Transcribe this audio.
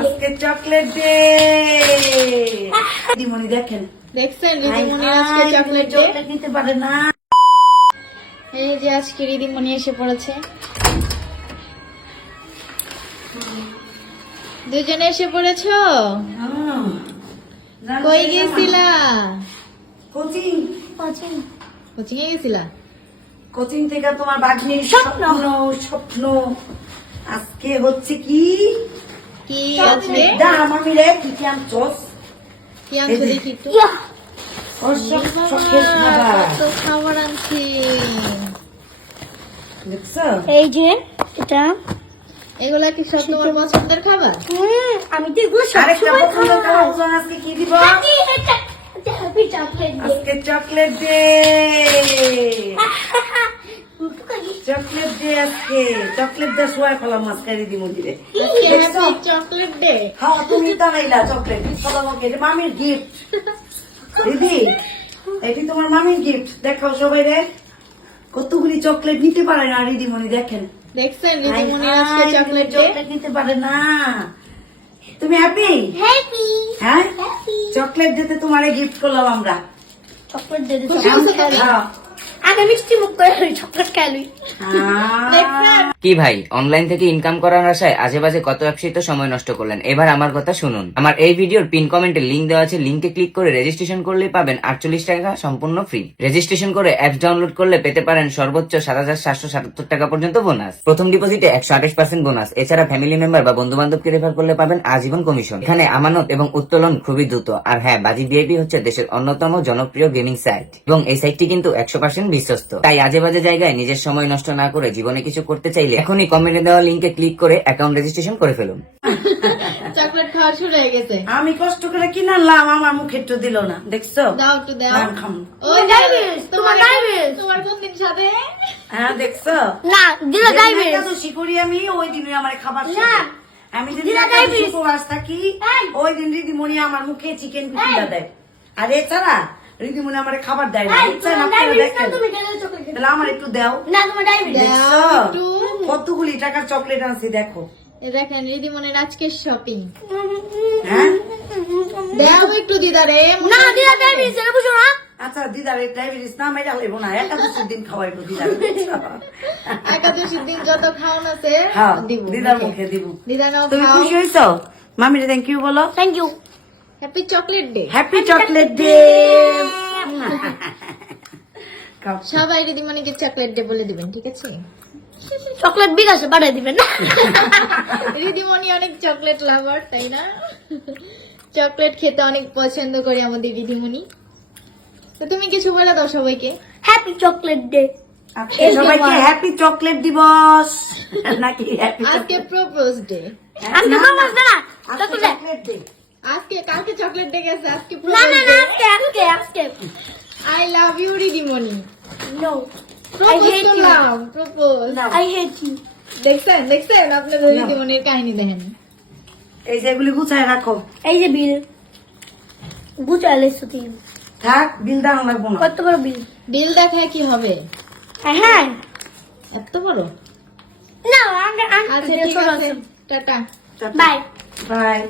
আজকে chocolate day দিদিমণি দেখেন। দেখছেন রিদিমণির আজকে চকলেট ডে নিতে পারে না। এই যে আজকে রিদিমণি এসে পড়েছে। দুজনে এসে পড়েছ? হুম। কই গেছিলা কোচিং। কোচিং এ গেছিলা কোচিং থেকে তোমার বাঘনির স্বপ্ন। স্বপ্ন আজকে হচ্ছে কি? কি আছে? দা মামি রে কি কি আনছস কি আনছো দেখি সব খাবার আনছি। দেখছ? এই যে এটা এগুলা কি সব তোমার পছন্দের খাবার? হুম, আমি তো এগুলো খাই। আজকে কি দিব? আজকে chocolate day chocolate day chocolate আজকে চকলেট দে ফলাম দিদিমণি ডে হ্যাঁ তুমি তো চকলেট ফলাম এটা মামির গিফট দিদি এটি তোমার মামির গিফট দেখাও সবাই রে। কতগুলি চকলেট নিতে পারে না দিদিমণি দেখেন। দেখছেন রিদিমণির আজকে চকলেট চকলেট নিতে পারে না। তুমি হ্যাপি হ্যাপি হ্যাঁ? চকলেট দিতে তোমারে গিফট করলাম আমরা। চকলেট দে আগে মিষ্টি মুখ করে চকলেট খাইলি। কি ভাই অনলাইন থেকে ইনকাম করার আশায় আজে বাজে কত ব্যবসায়ী তো সময় নষ্ট করলেন। এবার আমার কথা শুনুন। আমার এই ভিডিওর পিন কমেন্টে লিঙ্ক দেওয়া আছে। লিঙ্কে ক্লিক করে রেজিস্ট্রেশন করলেই পাবেন আটচল্লিশ টাকা সম্পূর্ণ ফ্রি রেজিস্ট্রেশন করে অ্যাপস ডাউনলোড করলে পেতে পারেন সর্বোচ্চ সাত হাজার সাতশো সাতাত্তর টাকা পর্যন্ত বোনাস প্রথম ডিপোজিটে একশো আঠাশ পার্সেন্ট বোনাস এছাড়া ফ্যামিলি মেম্বার বা বন্ধু বান্ধবকে রেফার করলে পাবেন আজীবন কমিশন এখানে আমানত এবং উত্তোলন খুবই দ্রুত। আর হ্যাঁ বাজি ভিআইপি হচ্ছে দেশের অন্যতম জনপ্রিয় গেমিং সাইট এবং এই সাইটটি কিন্তু একশো পার্সেন্ট বিশ্বস্ত। তাই আজে বাজে জায়গায় নিজের সময় নষ্ট না করে জীবনে কিছু করতে চাইলে এখনই কমেন্টে দেওয়া লিঙ্কে ক্লিক করে অ্যাকাউন্ট রেজিস্ট্রেশন করে ফেলুন। চকলেট খাওয়া শুরু হয়ে গেছে। আমি কষ্ট করে কিনালাম আমার মুখে একটু দিল না। দেখছ? দাও একটু দাও। ওই তোমার তোমার কোন দিন সাথে? হ্যাঁ দেখছ? না দিলা একাদশী করি আমি ওই দিনই আমার খাবার না। আমি যদি উপবাস থাকি ওই দিন রিদিমণি আমার মুখে চিকেন কুচিটা দেয়। আর এছাড়া রিদিমণি আমার খাবার দেয় না বুঝছেন আপনারা দেখেন। তাহলে আমার একটু দাও। না তোমার কতগুলি টাকার চকলেট আছে দেখো। দেখেন রিদিমনের আজকে শপিং হ্যাঁ? দাও একটু দিদারে না এটা বুঝো না। আচ্ছা দিদার ডায়াবেটিস না মেরা হইব না একাদশীর দিন খাওয়াইবো দিদার। একাদশীর দিন যত আছে হ্যাঁ দিব। দিদার মুখে দিব। দিদা তুমি খুশি হয়েছো? মামিরে থ্যাংক ইউ বলো। Thank you happy chocolate day happy chocolate day সবাই রিদিমণিকে চকলেট ডে বলে দিবেন ঠিক আছে? চকলেট বিকাশে পাঠিয়ে দিবেন। না রিদিমণি অনেক চকলেট লাভার তাই না? চকলেট খেতে অনেক পছন্দ করে আমাদের রিদিমণি তো তুমি কিছু বলে দাও সবাইকে। হ্যাপি চকলেট ডে আজকে সবাইকে হ্যাপি চকলেট দিবস নাকি হ্যাপি আজকে প্রপোজ ডে আজকে প্রপোজ দে না। চকলেট। ডে আজকে কালকে চকলেট ডে গেছে আজকে না না না আজকে আজকে আজকে। I love you রিদিমণি। No propose hate you. করলাম প্রপোজ আই হেট ইউ দেখছেন দেখছেন আপনাদের রিদিমণির কাহিনী দেখেন। এই যে এগুলি গুছায় রাখো। এই যে বিল। বুঝালে সুতি থাক বিল দাও লাগবো না। কত বড় বিল? বিল দেখায় কি হবে? হ্যাঁ এত বড়? না আগে আচ্ছা ঠিক আছে। টাটা। বাই। বাই।